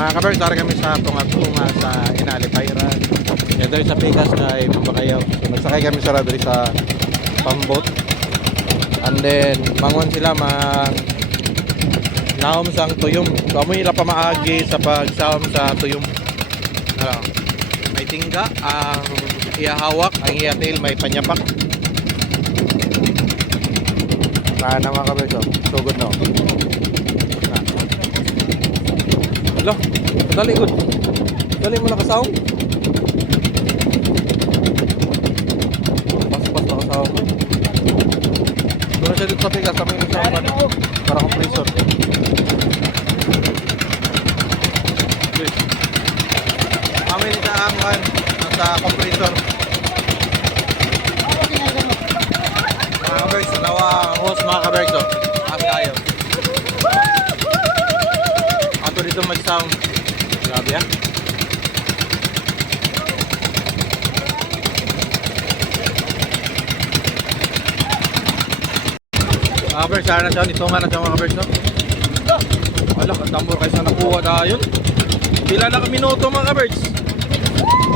Mga kaber, tara kami sa tunga-tunga sa Inalipayran. Ito sa Pikas nga ay Mambakayaw. So, nagsakay kami sa Radri sa pambot. And then, mangon sila naom sang tuyom. So, amoy nila pa maagi sa pagsawam sa tuyom. May tingga, ang iyahawak, ang iyatail, may panyapak. Saan na mga kaber, so good no. Alo, dali good. Dali mo nakasaong. Pas-pas nakasaong. Doon siya dito sa Pikas, kami yung sa para compressor. Amin sa angkan sa compressor. Mga kabergs, nawa ang host mga kabergs. As tayo. Ato dito mag-sound. Grabe ah. Mga kabergs, saan na siya? Ito nga na siya mga kabergs. Wala, katambor kayo sa nakuha tayo. Pila na kami minuto mga kabergs.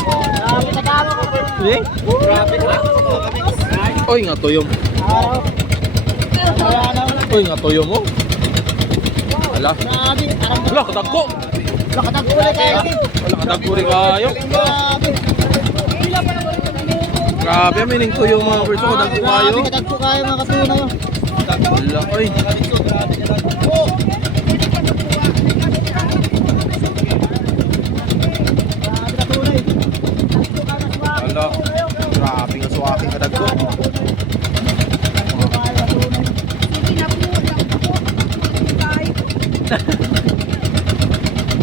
Grabe na kamo ka, Bert. Eh? Grabe na. Oy nga tuyom. Oy nga tuyom mo. Ala. Grabe. Wala katagko. Wala katagpuli kayo. Wala katagpuri kayo. Grabe. Grabe, mining tuyom mga kabergs. Katagko kayo. Grabe, katagpo kayo mga katuna yun. Wala, oy. Ala. Grabe nga suwaking katagko.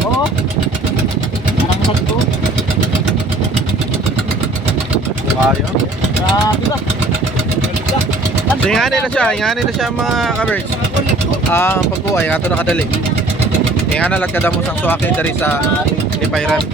Oo. Parang katagpo. Kayo. Grabe ba? So, ingani na siya mga kabergs. Ang pagkuhay, nga ito nakadali. Ingani lang kada mo sang suwaki dari sa Lipayran.